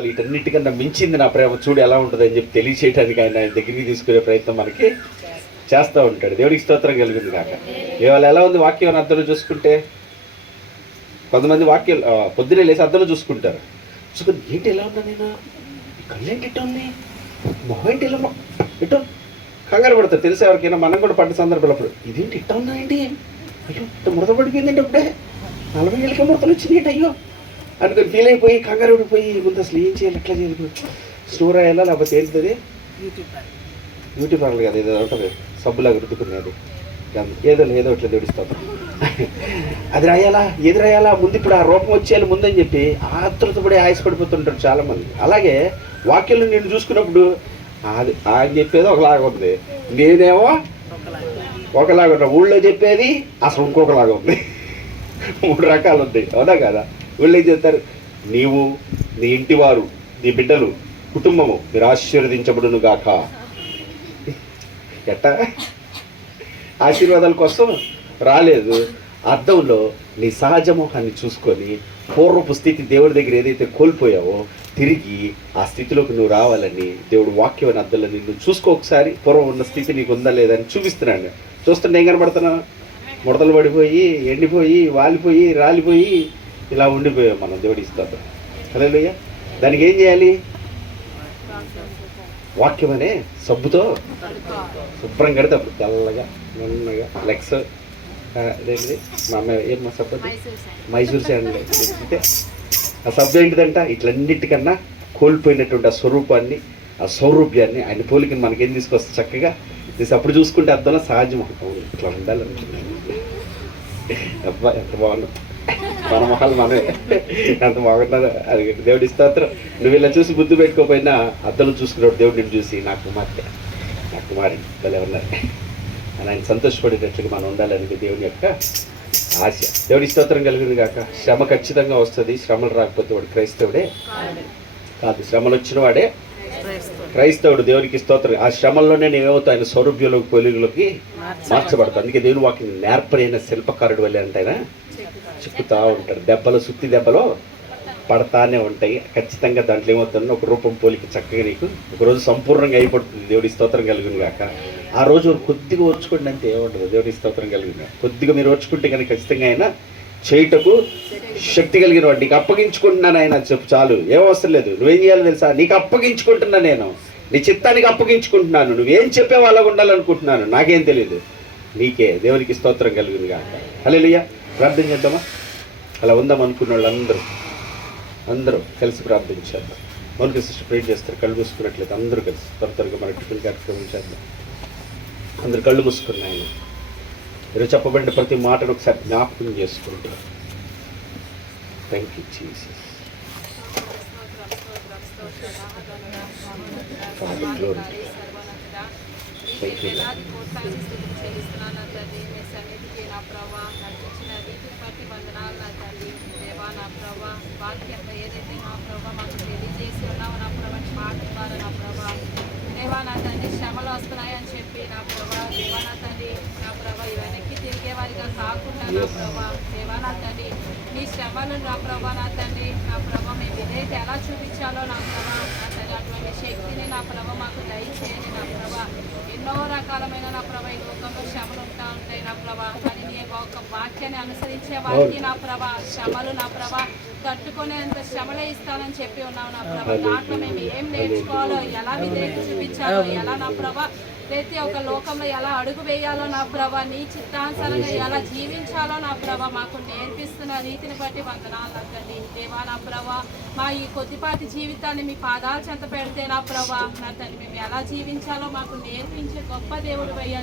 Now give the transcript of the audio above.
వీటన్నిటికన్నా మించింది నా ప్రేమ చూడు ఎలా ఉంటుంది అని చెప్పి తెలియచేయడానికి ఆయన దగ్గరికి తీసుకునే ప్రయత్నం మనకి చేస్తూ ఉంటాడు. దేవుడికి స్తోత్రం కలిగింది కాక. ఇవాళ ఎలా ఉంది వాక్యం అర్థంలో చూసుకుంటే, కొంతమంది వాక్యం పొద్దునే లేసి అర్థంలో చూసుకుంటారు. చూసుకుని ఏంటి ఎలా ఉన్నా నేను, కళ్ళేంటి ఎట్ట ఉంది, మొహం ఏంటి ఎలా ఎట్టో కంగారు పడతారు. తెలిసి ఎవరికైనా మనం కూడా పడ్డ సందర్భాలప్పుడు ఇదేంటి ఇట్ట ఉన్నా ఏంటి, అయ్యో ఇట్ట ముడత పడిపోయిందంటే అప్పుడే 40 ఏళ్ళకి ముడతలు వచ్చింది అయ్యో అనుకుని ఫీల్ అయిపోయి కంగారు పడిపోయి ముందు అసలు ఏం చేయాలి, ఎట్లా చేయాలి, స్టోర్ అయ్యాలా లేకపోతే ఏంటిది బ్యూటీ పార్లర్ కదా, ఏదో ఉంటుంది సబ్బులాగా రుద్దుకునేది, ఏదో ఇట్లా దేవుడిస్తాం అది రాయాలా ఏది రాయాలా ముందు, ఇప్పుడు ఆ రూపం వచ్చేయాలి ముందని చెప్పి ఆతృతపడి ఆయాసపడిపోతుంటారు చాలామంది. అలాగే వాక్యంలో నేను చూసుకున్నప్పుడు అది ఆయన చెప్పేది ఒకలాగా ఉంది, నేనేమో ఒకలాగా ఉన్నా, ఊళ్ళో చెప్పేది అసలు ఇంకొకలాగా ఉంది. 3 రకాలు ఉన్నాయి, అవునా కదా. ఊళ్ళో ఏం చెప్తారు, నీవు నీ ఇంటి వారు నీ బిడ్డలు కుటుంబము మీరు ఆశీర్వదించబడును గాక. ఎట్టా ఆశీర్వాదాల కోసం రాలేదు, అర్థంలో నీ సహజ మొహాన్ని చూసుకొని పూర్వపు స్థితి దేవుడి దగ్గర ఏదైతే కోల్పోయావో తిరిగి ఆ స్థితిలోకి నువ్వు రావాలని దేవుడు వాక్యం అని అర్థంలో నిన్ను చూసుకో, ఒకసారి పూర్వం ఉన్న స్థితి నీకు ఉందా లేదా అని చూపిస్తున్నాడు. చూస్తుంటే ఏం కనబడుతున్నా, ముడతలు పడిపోయి ఎండిపోయి వాలిపోయి రాలిపోయి ఇలా ఉండిపోయాం మనం. దేవుడికి స్తోత్రం, హల్లెలూయా. దానికి ఏం చేయాలి, వాక్యం అనే సబ్బుతో శుభ్రం కడితే అప్పుడు తెల్లగా నున్నగా లెక్స్ అదేంటిది మా అమ్మాయి ఏం మా సబ్బు మైసూర్ శాండ్ అయితే ఆ సబ్బు ఏంటిదంట, ఇట్లన్నిటికన్నా కోల్పోయినటువంటి ఆ స్వరూపాన్ని ఆ సౌరూప్యాన్ని ఆయన పోలికని మనకేం తీసుకొస్తే చక్కగా తీసి అప్పుడు చూసుకుంటే అర్థంలో సహజం ఇట్లా ఉండాలనుకుంటున్నాను. అబ్బా ఎంత బాగున్నా మన మొహాలు మనమే ఎంత బాగున్నారు. అది దేవుడి స్తోత్రం. నువ్వు ఇలా చూసి బుద్ధి పెట్టుకోపోయినా అద్దంలో చూసుకున్నాడు దేవుడు నిన్ను చూసి, నా కుమార్తె నా కుమారుడు వాళ్ళు ఎవరున్నారు అని ఆయన సంతోషపడేటట్లుగా మనం ఉండాలనేది దేవుని యొక్క ఆశ. దేవుడి స్తోత్రం కలిగింది కాక. శ్రమ ఖచ్చితంగా వస్తుంది, శ్రమలు రాకపోతే వాడు క్రైస్తవుడే కాదు, శ్రమలు వచ్చిన వాడే క్రైస్తవుడు. దేవునికి స్తోత్రం. ఆ శ్రమల్లోనే నేనేమవుతావు, ఆయన సౌరభ్యంలోకి పొలుగులోకి మార్చబడతాను. అందుకే దేవుని వాక్యం నేర్పరైన శిల్పకారుడు వల్లే అంటే ఆయన చిక్కుతూ ఉంటాడు. దెబ్బలు సుత్తి దెబ్బలు పడతానే ఉంటాయి ఖచ్చితంగా. దాంట్లో ఏమవుతుంది, ఒక రూపం పోలికి చక్కగా నీకు ఒకరోజు సంపూర్ణంగా అయిపోతుంది. దేవుడి స్తోత్రం కలిగింది కాక. ఆ రోజు కొద్దిగా ఓర్చుకోండి అంటే ఏముంటుంది, దేవుడి స్తోత్రం కలిగింది. కొద్దిగా మీరు ఓర్చుకుంటే కనుక ఖచ్చితంగా ఆయన చేయుటకు శక్తి కలిగిన వాడు. నీకు అప్పగించుకుంటున్నాను ఆయన చెప్పు చాలు, ఏం అవసరం లేదు. నువ్వేం చేయాలో తెలుసా, నీకు అప్పగించుకుంటున్నా, నేను నీ చిత్తానికి అప్పగించుకుంటున్నాను, నువ్వేం చెప్పావు అలాగ ఉండాలనుకుంటున్నాను, నాకేం తెలియదు, నీకే. దేవునికి స్తోత్రం కలిగింది కాక. హల్లెలూయా. ప్రార్థన చేద్దామా? అలా ఉందాం అనుకున్న వాళ్ళు అందరూ కలిసి ప్రార్థించారు. మనకి సిస్టర్ ప్రేర్ చేస్తారు, కళ్ళు మూసుకున్నట్లయితే అందరూ కలిసి త్వరగా మన టిఫిన్ కార్యక్రమం చేద్దాం. అందరు కళ్ళు మూసుకున్నాయని మీరు చెప్పబడిన ప్రతి మాటను ఒకసారి జ్ఞాపకం చేసుకుంటారు. Thank you Jesus. ఏదైతే నా ప్రభావ మాకు తెలియజేసి ఉన్నావు నా ప్రభావ మాట ద్వారా నా ప్రభావ దేవా నా తండ్రి శ్రమలు వస్తున్నాయని చెప్పి నా ప్రభావ దేవా నా తండ్రి నా ప్రభావ వెనక్కి తిరిగే వారిగా కాకుండా నా ప్రభావ దేవా నా తండ్రి నీ శ్రమలు నా ప్రభావ నా తండ్రి నా ప్రభావ మేము విధేయత ఎలా చూపించాలో నా ప్రభావ నా తండ్రి అటువంటి శక్తిని నా ప్రభావ మాకు దయచేయండి నా ప్రభావ. ఎన్నో రకాలమైన నా ప్రభావ ఈ లోకంలో శ్రమలు ఉంటా ఉంటాయి నా ప్రభావ, కానీ నీ ఒక వాక్యాన్ని అనుసరించే వారికి నా ప్రభావ శ్రమలు నా ప్రభావ తట్టుకునేంత శ్రమలే ఇస్తానని చెప్పి ఉన్నావు నా ప్రభావ. దాంట్లో మేము ఏం నేర్చుకోవాలో, ఎలా విధేయత చూపించాలో, ఎలా నా ప్రభావ ప్రతి ఒక్క లోకంలో ఎలా అడుగు వేయాలో నా ప్రభావ, నీ చిత్తానుసారంగా ఎలా జీవించాలో నా ప్రభావ మాకు నేర్పిస్తున్న రీతిని బట్టి వందనాలు తండ్రి. దేవా నా ప్రభావ మా ఈ కొద్దిపాటి జీవితాన్ని మీ పాదాల చెంత పెడితే నా ప్రభావ నా తండ్రి మేము ఎలా జీవించాలో మాకు నేర్పించే గొప్ప దేవుడు అయ్యా.